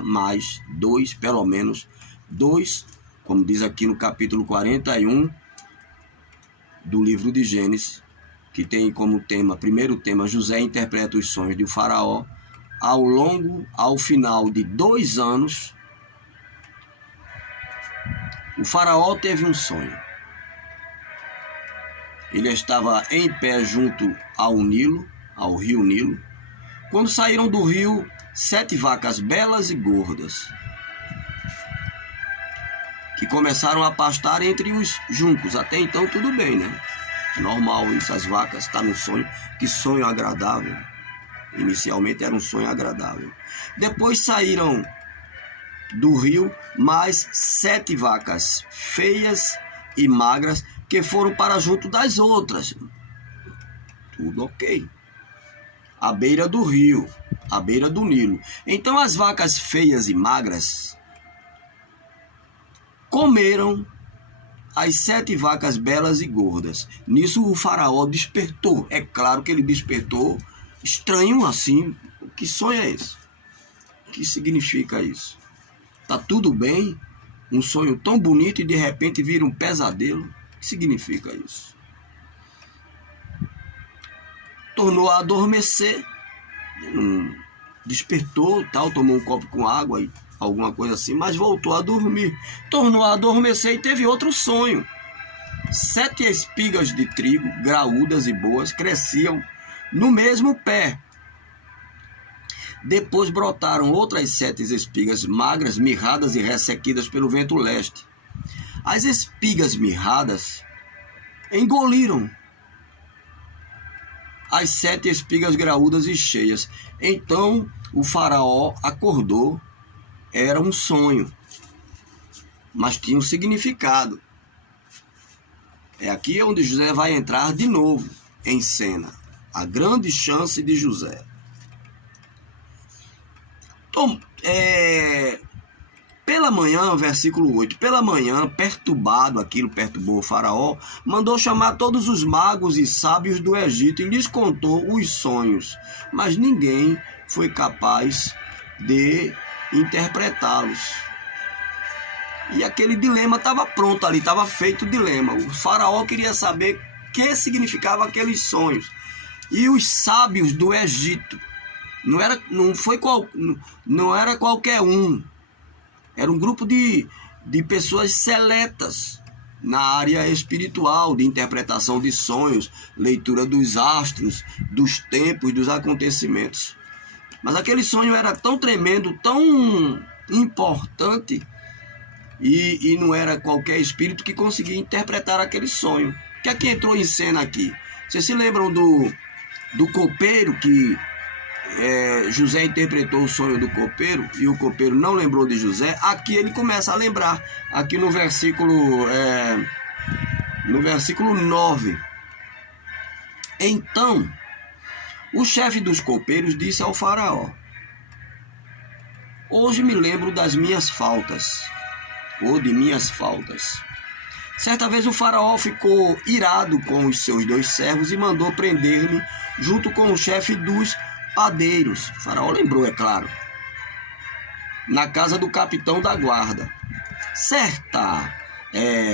mais dois, pelo menos dois, como diz aqui no capítulo 41 do livro de Gênesis, que tem como tema, primeiro tema, José interpreta os sonhos de Faraó. Ao final de 2 anos, o Faraó teve um sonho. Ele estava em pé junto ao Nilo, ao rio Nilo, quando saíram do rio 7 vacas belas e gordas, que começaram a pastar entre os juncos. Até então tudo bem, né? Normal isso, as vacas, está no sonho. Que sonho agradável. Inicialmente era um sonho agradável. Depois saíram do rio mais 7 vacas feias e magras, que foram para junto das outras. Tudo ok. À beira do rio, à beira do Nilo. Então as vacas feias e magras comeram as 7 vacas belas e gordas. Nisso o Faraó despertou. É claro que ele despertou estranho assim. Que sonho é esse? O que significa isso? Tá tudo bem? Um sonho tão bonito e de repente vira um pesadelo. O que significa isso? Tornou a adormecer. Despertou, tal, tomou um copo com água e alguma coisa assim, mas voltou a dormir. Tornou a adormecer e teve outro sonho. 7 espigas de trigo, graúdas e boas, cresciam no mesmo pé. Depois brotaram outras 7 espigas magras, mirradas e ressequidas pelo vento leste. As espigas mirradas engoliram as 7 espigas graúdas e cheias. Então o Faraó acordou. Era um sonho, mas tinha um significado. É aqui onde José vai entrar de novo em cena. A grande chance de José. Então, pela manhã, versículo 8, pela manhã, aquilo perturbou o Faraó, mandou chamar todos os magos e sábios do Egito e lhes contou os sonhos, mas ninguém foi capaz de interpretá-los. E aquele dilema estava pronto ali, estava feito o dilema. O Faraó queria saber o que significava aqueles sonhos. E os sábios do Egito, não era qualquer um, era um grupo de pessoas seletas na área espiritual, de interpretação de sonhos, leitura dos astros, dos tempos, dos acontecimentos. Mas aquele sonho era tão tremendo, tão importante, e não era qualquer espírito que conseguia interpretar aquele sonho. O que é que entrou em cena aqui? Vocês se lembram do copeiro, que José interpretou o sonho do copeiro, e o copeiro não lembrou de José? Aqui ele começa a lembrar, aqui no versículo 9. Então o chefe dos copeiros disse ao Faraó: hoje me lembro das minhas faltas, ou de minhas faltas. Certa vez o Faraó ficou irado com os seus 2 servos e mandou prender-me junto com o chefe dos padeiros. O Faraó lembrou, é claro, na casa do capitão da guarda. Certa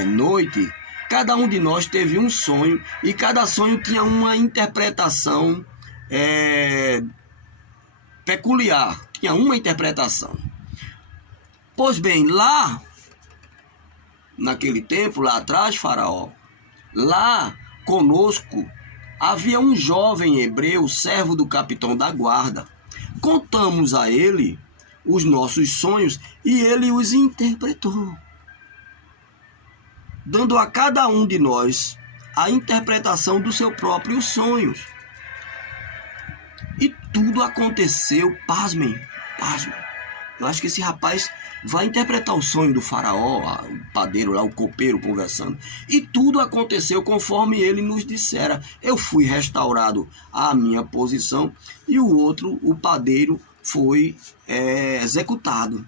noite, cada um de nós teve um sonho, e cada sonho tinha uma interpretação peculiar, tinha uma interpretação. Pois bem, lá, naquele tempo, lá atrás, Faraó, lá conosco havia um jovem hebreu, servo do capitão da guarda. Contamos a ele os nossos sonhos e ele os interpretou, dando a cada um de nós a interpretação do seu próprio sonho. E tudo aconteceu, pasmem. Eu acho que esse rapaz vai interpretar o sonho do Faraó, o padeiro lá, o copeiro conversando. E tudo aconteceu conforme ele nos dissera. Eu fui restaurado à minha posição e o outro, o padeiro, foi executado.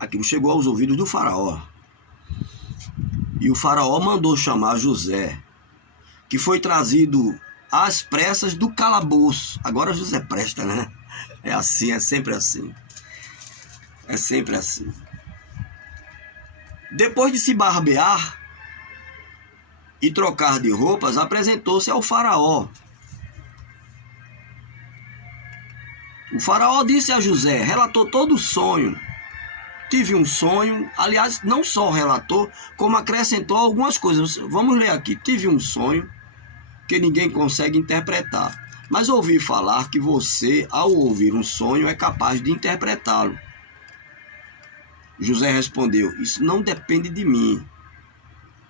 Aquilo chegou aos ouvidos do Faraó. E o Faraó mandou chamar José, que foi trazido às pressas do calabouço. Agora José presta, né? É assim, é sempre assim. É sempre assim. Depois de se barbear e trocar de roupas, apresentou-se ao faraó. O faraó disse a José, relatou todo o sonho. Tive um sonho, aliás, não só relatou, como acrescentou algumas coisas. Vamos ler aqui. Tive um sonho que ninguém consegue interpretar, mas ouvi falar que você, ao ouvir um sonho, é capaz de interpretá-lo. José respondeu, isso não depende de mim,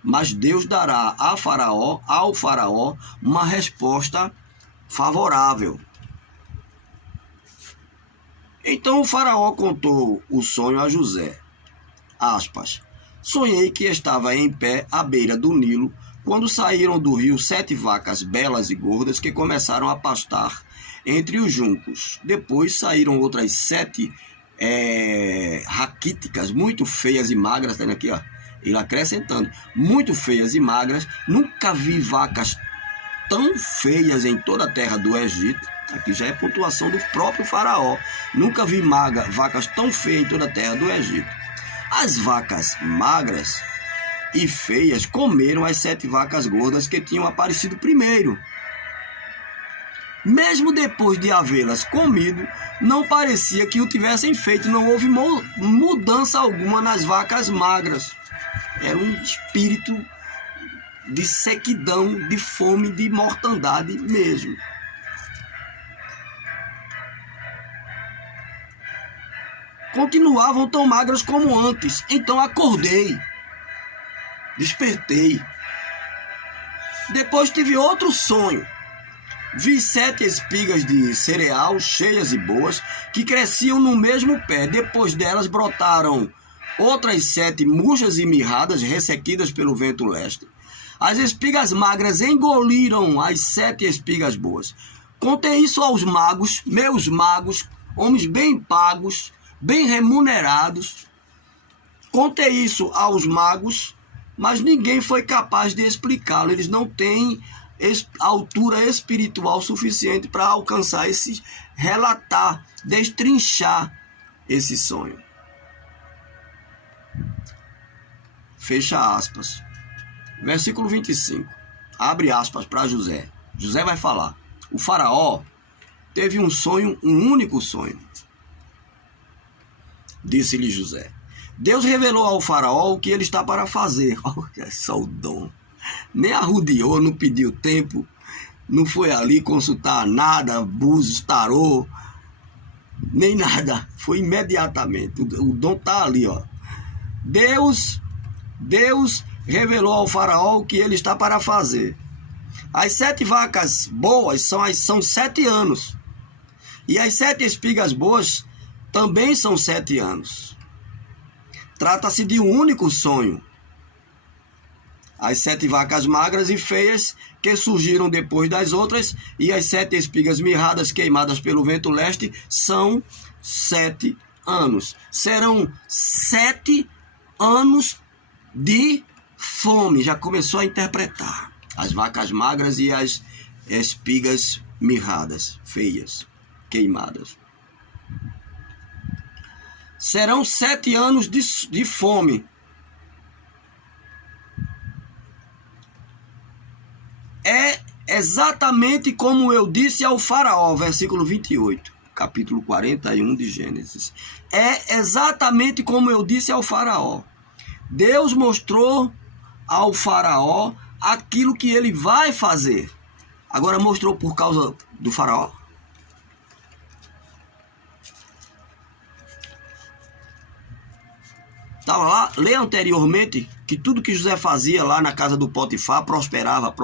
mas Deus dará ao faraó, uma resposta favorável. Então o faraó contou o sonho a José. Aspas. Sonhei que estava em pé à beira do Nilo, quando saíram do rio 7 vacas belas e gordas que começaram a pastar entre os juncos. Depois saíram outras 7 raquíticas, muito feias e magras, tá aqui, ó, ele acrescentando, muito feias e magras. Nunca vi vacas tão feias em toda a terra do Egito. Aqui já é pontuação do próprio faraó. Nunca vi vacas tão feias em toda a terra do Egito. As vacas magras e feias comeram as 7 vacas gordas que tinham aparecido primeiro. Mesmo depois de havê-las comido, não parecia que o tivessem feito. Não houve mudança alguma nas vacas magras. Era um espírito de sequidão, de fome, de mortandade mesmo. Continuavam tão magras como antes. Então acordei. Despertei. Depois tive outro sonho. Vi 7 espigas de cereal cheias e boas que cresciam no mesmo pé. Depois delas brotaram outras 7 murchas e mirradas ressequidas pelo vento leste. As espigas magras engoliram as 7 espigas boas. Contei isso aos magos, meus magos, homens bem pagos, bem remunerados. Contei isso aos magos, mas ninguém foi capaz de explicá-lo. Eles não têm altura espiritual suficiente para alcançar relatar, destrinchar esse sonho. Fecha aspas. Versículo 25. Abre aspas para José. José vai falar. O faraó teve um sonho, um único sonho. Disse-lhe José. Deus revelou ao faraó o que ele está para fazer. Olha só o dom. Nem arrodeou, não pediu tempo, não foi ali consultar nada, búzios, tarô, nem nada. Foi imediatamente. O dom está ali, ó. Deus revelou ao faraó o que ele está para fazer. As 7 vacas boas são 7 anos. E as 7 espigas boas também são 7 anos. Trata-se de um único sonho. As 7 vacas magras e feias que surgiram depois das outras e as 7 espigas mirradas queimadas pelo vento leste são 7 anos. Serão 7 anos de fome. Já começou a interpretar. As vacas magras e as espigas mirradas, feias, queimadas. Serão 7 anos de fome. É exatamente como eu disse ao faraó, versículo 28, capítulo 41 de Gênesis. É exatamente como eu disse ao faraó. Deus mostrou ao faraó aquilo que ele vai fazer. Agora mostrou por causa do faraó? Estava lá, lê anteriormente, que tudo que José fazia lá na casa do Potifar prosperava.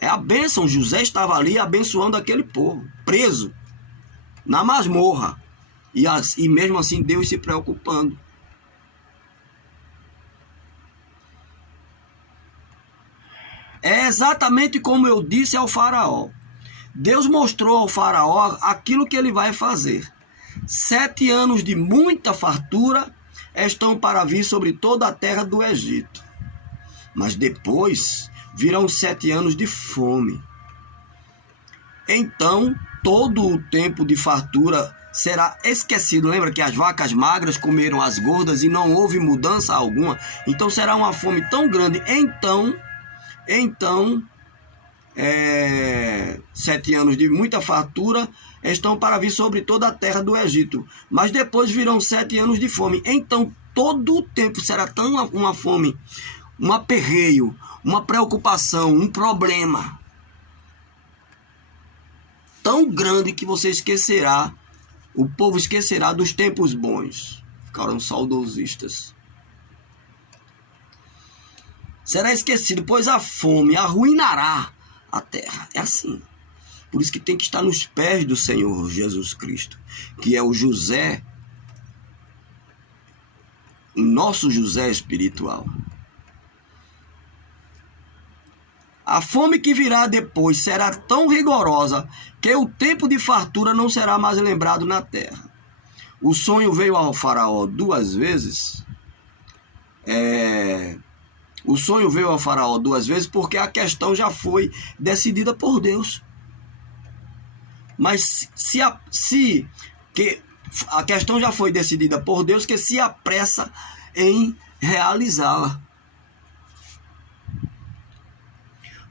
É a bênção. José estava ali abençoando aquele povo, preso na masmorra. E mesmo assim Deus se preocupando. É exatamente como eu disse ao faraó. Deus mostrou ao faraó aquilo que ele vai fazer. 7 anos de muita fartura estão para vir sobre toda a terra do Egito. Mas depois virão 7 anos de fome. Então todo o tempo de fartura será esquecido. Lembra que as vacas magras comeram as gordas e não houve mudança alguma? Então será uma fome tão grande. Então 7 anos de muita fartura estão para vir sobre toda a terra do Egito. Mas depois virão 7 anos de fome. Então todo o tempo será tão uma fome, um aperreio, uma preocupação, um problema tão grande que você esquecerá, o povo esquecerá dos tempos bons. Ficaram saudosistas. Será esquecido, pois a fome arruinará a terra. É assim. Por isso que tem que estar nos pés do Senhor Jesus Cristo, que é o José, o nosso José espiritual. A fome que virá depois será tão rigorosa que o tempo de fartura não será mais lembrado na terra. O sonho veio ao faraó 2 vezes. O sonho veio ao faraó 2 vezes porque a questão já foi decidida por Deus. Mas a questão já foi decidida por Deus, que se apressa em realizá-la.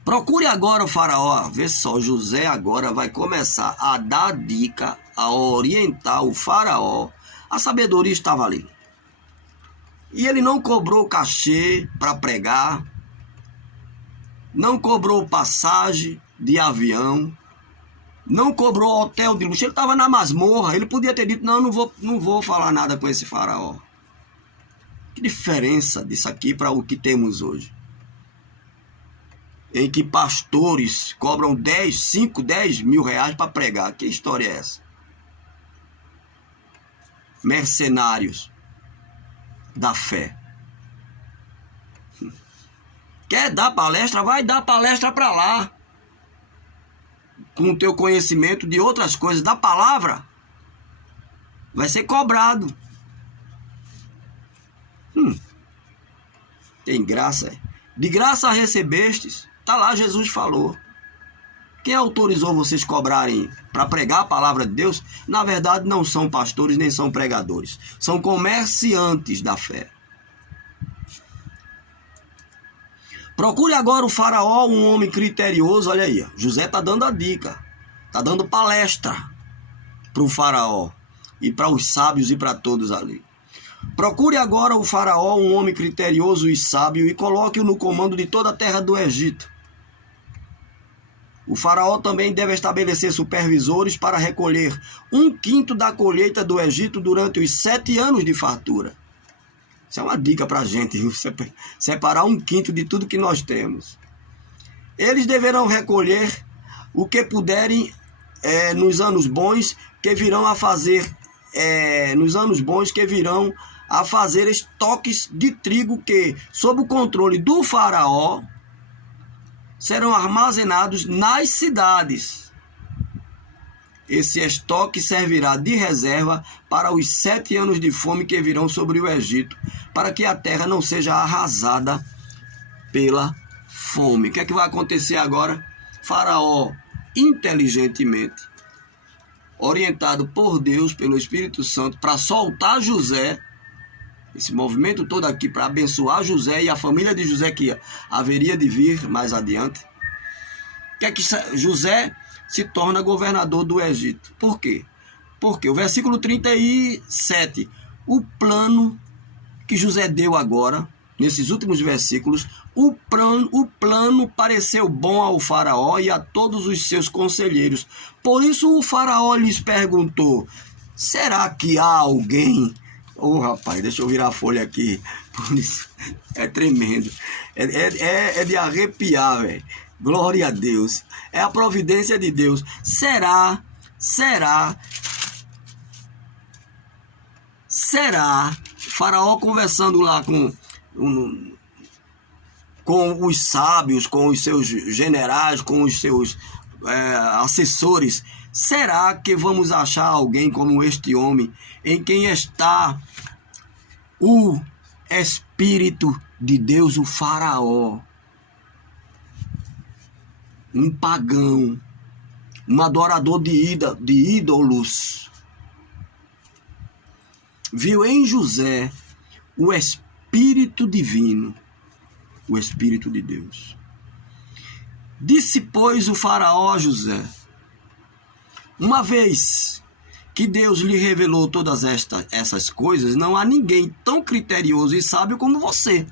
Procure agora o faraó. Vê só, José agora vai começar a dar dica, a orientar o faraó. A sabedoria estava ali. E ele não cobrou cachê para pregar, não cobrou passagem de avião, não cobrou hotel de luxo. Ele estava na masmorra. Ele podia ter dito: não vou falar nada com esse faraó. Que diferença disso aqui para o que temos hoje, em que pastores cobram 5, 10 mil reais para pregar. Que história é essa? Mercenários da fé. Quer dar palestra? Vai dar palestra para lá, com o teu conhecimento de outras coisas, da palavra. Vai ser cobrado. Tem graça. De graça recebestes. Está lá, Jesus falou. Quem autorizou vocês cobrarem para pregar a palavra de Deus? Na verdade, não são pastores nem são pregadores. São comerciantes da fé. Procure agora o faraó, um homem criterioso. Olha aí, José está dando a dica. Está dando palestra para o faraó e para os sábios e para todos ali. Procure agora o faraó, um homem criterioso e sábio, e coloque-o no comando de toda a terra do Egito. O faraó também deve estabelecer supervisores para recolher 1/5 da colheita do Egito durante os 7 anos de fartura. Isso é uma dica para a gente, viu? Separar 1/5 de tudo que nós temos. Eles deverão recolher o que puderem nos anos bons que virão a fazer estoques de trigo que, sob o controle do faraó, serão armazenados nas cidades. Esse estoque servirá de reserva para os 7 anos de fome que virão sobre o Egito, para que a terra não seja arrasada pela fome. O que é que vai acontecer agora? Faraó, inteligentemente, orientado por Deus, pelo Espírito Santo, para soltar José, esse movimento todo aqui para abençoar José e a família de José que haveria de vir mais adiante. Que é que José se torna governador do Egito. Por quê? Porque o versículo 37, o plano que José deu agora, nesses últimos versículos, o plano pareceu bom ao faraó e a todos os seus conselheiros. Por isso o faraó lhes perguntou: será que há alguém... rapaz, deixa eu virar a folha aqui. É tremendo. É de arrepiar, velho. Glória a Deus. É a providência de Deus. Será Faraó conversando lá com os sábios, com os seus generais, com os seus assessores. Será que vamos achar alguém como este homem, em quem está o Espírito de Deus, o faraó, um pagão, um adorador de ídolos, viu em José o Espírito divino, o Espírito de Deus. Disse, pois, o faraó a José: uma vez que Deus lhe revelou todas essas coisas, não há ninguém tão criterioso e sábio como você.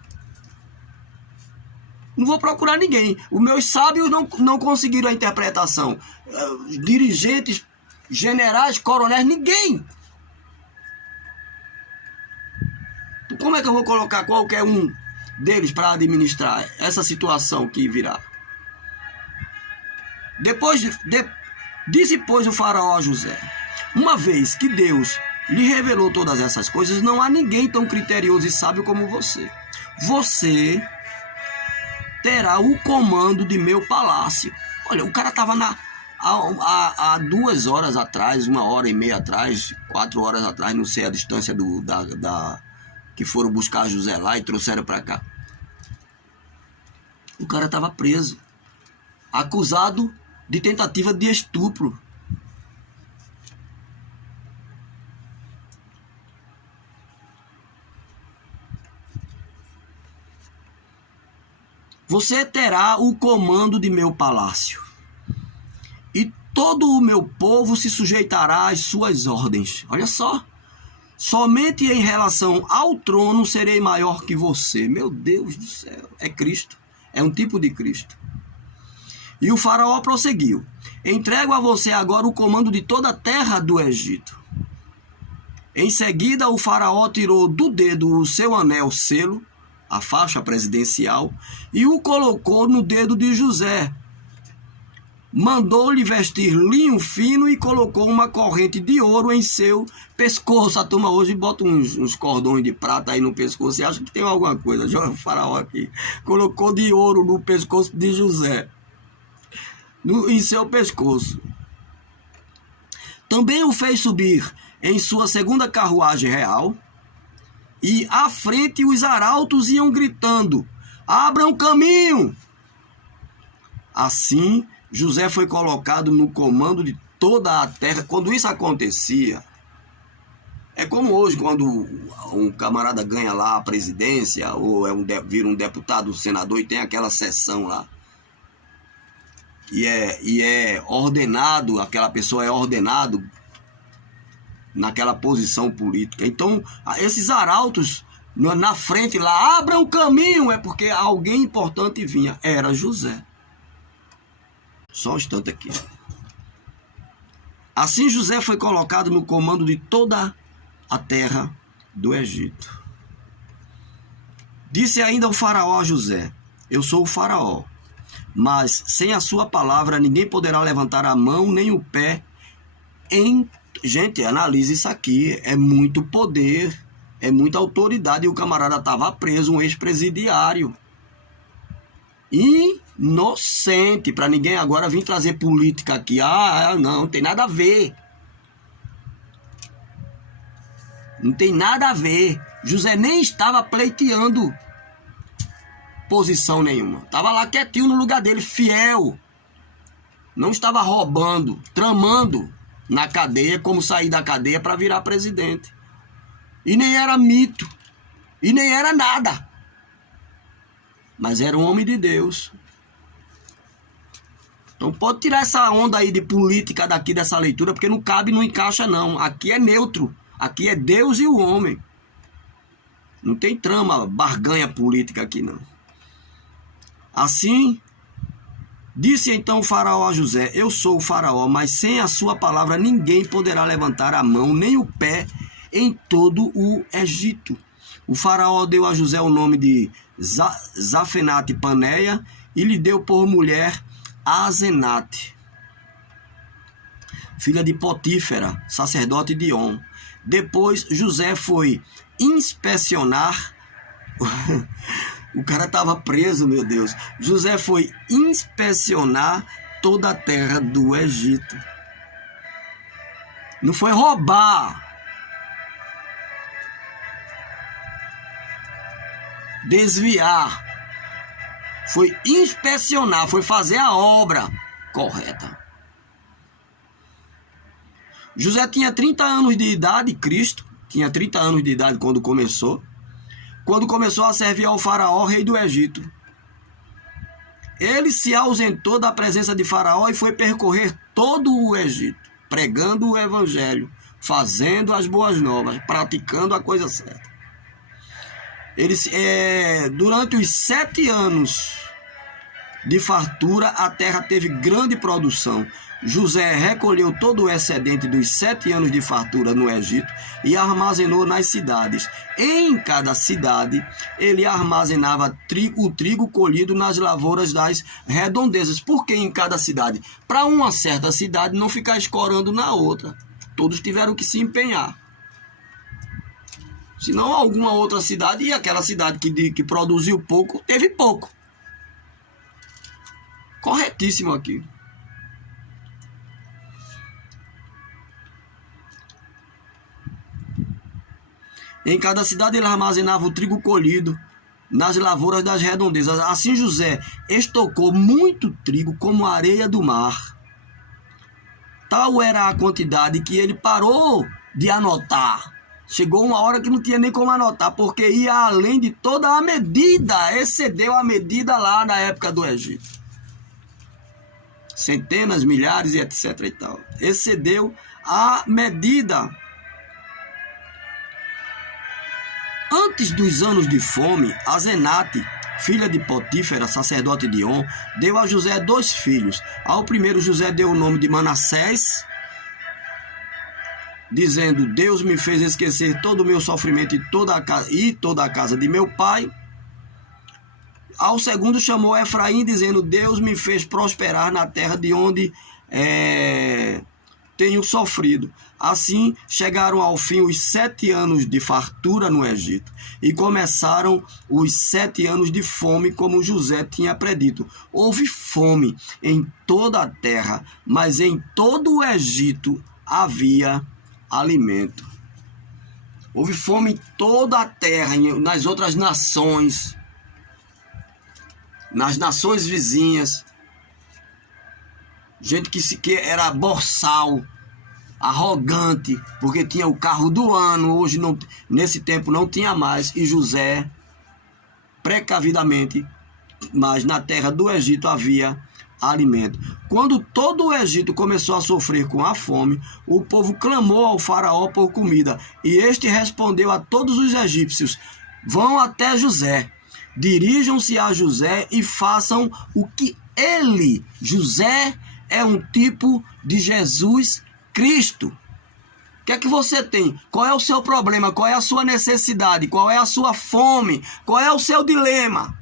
Não vou procurar ninguém. Os meus sábios não conseguiram a interpretação. Dirigentes, generais, coronéis, ninguém. Como é que eu vou colocar qualquer um deles para administrar essa situação que virá? Disse, pois, o faraó a José: uma vez que Deus lhe revelou todas essas coisas, não há ninguém tão criterioso e sábio como você. Você terá o comando de meu palácio. Olha, o cara estava há 2 horas atrás, 1h30 atrás, 4 horas atrás, não sei a distância que foram buscar José lá e trouxeram para cá. O cara estava preso, acusado de tentativa de estupro. Você terá o comando de meu palácio, e todo o meu povo se sujeitará às suas ordens. Olha só. Somente em relação ao trono serei maior que você. Meu Deus do céu. É Cristo. É um tipo de Cristo. E o faraó prosseguiu: entrego a você agora o comando de toda a terra do Egito. Em seguida, o faraó tirou do dedo o seu anel selo, a faixa presidencial, e o colocou no dedo de José. Mandou-lhe vestir linho fino e colocou uma corrente de ouro em seu pescoço. A turma hoje bota uns cordões de prata aí no pescoço e acha que tem alguma coisa. Joga o faraó aqui. Colocou de ouro no pescoço de José, em seu pescoço. Também o fez subir em sua segunda carruagem real, e à frente os arautos iam gritando: abram caminho! Assim, José foi colocado no comando de toda a terra. Quando isso acontecia, é como hoje, quando um camarada ganha lá a presidência, ou vira um deputado, um senador, e tem aquela sessão lá. E é ordenado, aquela pessoa é ordenado naquela posição política. Então, esses arautos na frente lá, abram o caminho, é porque alguém importante vinha. Era José. Só um instante aqui. Assim José foi colocado no comando de toda a terra do Egito. Disse ainda o faraó a José: eu sou o faraó, mas sem a sua palavra ninguém poderá levantar a mão nem o pé Gente, analise isso aqui. É muito poder, é muita autoridade. E o camarada estava preso, um ex-presidiário. Inocente, para ninguém agora vir trazer política aqui. Não tem nada a ver. Não tem nada a ver. José nem estava pleiteando posição nenhuma. Estava lá quietinho no lugar dele, fiel. Não estava roubando, tramando na cadeia como sair da cadeia para virar presidente. E nem era mito. E nem era nada. Mas era um homem de Deus. Então pode tirar essa onda aí de política daqui dessa leitura, porque não cabe, não encaixa não. Aqui é neutro. Aqui é Deus e o homem. Não tem trama, barganha política aqui não. Assim, disse então o faraó a José: eu sou o faraó, mas sem a sua palavra ninguém poderá levantar a mão nem o pé em todo o Egito. O faraó deu a José o nome de Zafenate Paneia e lhe deu por mulher Azenate, filha de Potífera, sacerdote de On. Depois José foi inspecionar. O cara estava preso, meu Deus. José foi inspecionar toda a terra do Egito. Não foi roubar. desviar, foi inspecionar, foi fazer a obra correta. José tinha 30 anos de idade, Cristo tinha 30 anos de idade quando começou a servir ao faraó, rei do Egito. Ele se ausentou da presença de faraó e foi percorrer todo o Egito, pregando o evangelho, fazendo as boas novas, praticando a coisa certa. Durante os 7 anos de fartura, a terra teve grande produção. José recolheu todo o excedente dos 7 anos de fartura no Egito e armazenou nas cidades. Em cada cidade, ele armazenava o trigo colhido nas lavouras das redondezas. Por que em cada cidade? Para uma certa cidade não ficar escorando na outra. Todos tiveram que se empenhar. Senão alguma outra cidade, e aquela cidade que produziu pouco, teve pouco. Corretíssimo aqui. Em cada cidade ele armazenava o trigo colhido nas lavouras das redondezas. Assim José estocou muito trigo como a areia do mar. Tal era a quantidade que ele parou de anotar. Chegou uma hora que não tinha nem como anotar, porque ia além de toda a medida, excedeu a medida lá na época do Egito. Centenas, milhares e etc. e tal. Excedeu a medida. Antes dos anos de fome, Asenate, filha de Potífera, sacerdote de On, deu a José 2 filhos. Ao primeiro José deu o nome de Manassés, dizendo: Deus me fez esquecer todo o meu sofrimento e toda a casa de meu pai. Ao segundo chamou Efraim, dizendo: Deus me fez prosperar na terra de onde tenho sofrido. Assim chegaram ao fim os 7 anos de fartura no Egito e começaram os 7 anos de fome, como José tinha predito. Houve fome em toda a terra, mas em todo o Egito havia alimento. Houve fome em toda a terra, nas outras nações, nas nações vizinhas. Gente que era boçal, arrogante, porque tinha o carro do ano. Hoje, não, nesse tempo, não tinha mais. E José, precavidamente, mas na terra do Egito havia alimento. Quando todo o Egito começou a sofrer com a fome, o povo clamou ao faraó por comida. E este respondeu a todos os egípcios: vão até José, dirijam-se a José e façam o que ele, José, é um tipo de Jesus Cristo. O que é que você tem? Qual é o seu problema? Qual é a sua necessidade? Qual é a sua fome? Qual é o seu dilema?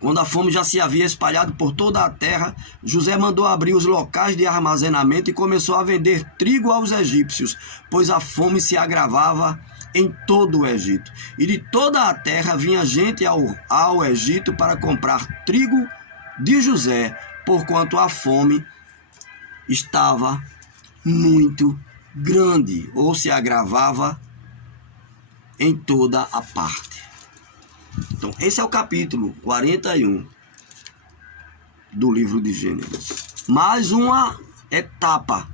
Quando a fome já se havia espalhado por toda a terra, José mandou abrir os locais de armazenamento e começou a vender trigo aos egípcios, pois a fome se agravava em todo o Egito. E de toda a terra vinha gente ao Egito para comprar trigo de José, porquanto a fome estava muito grande, ou se agravava em toda a parte. Então, esse é o capítulo 41 do livro de Gênesis. Mais uma etapa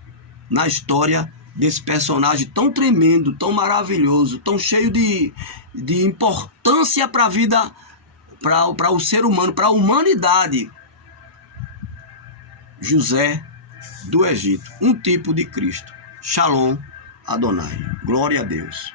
na história desse personagem tão tremendo, tão maravilhoso, tão cheio de importância para a vida, para o ser humano, para a humanidade. José do Egito, um tipo de Cristo. Shalom Adonai. Glória a Deus.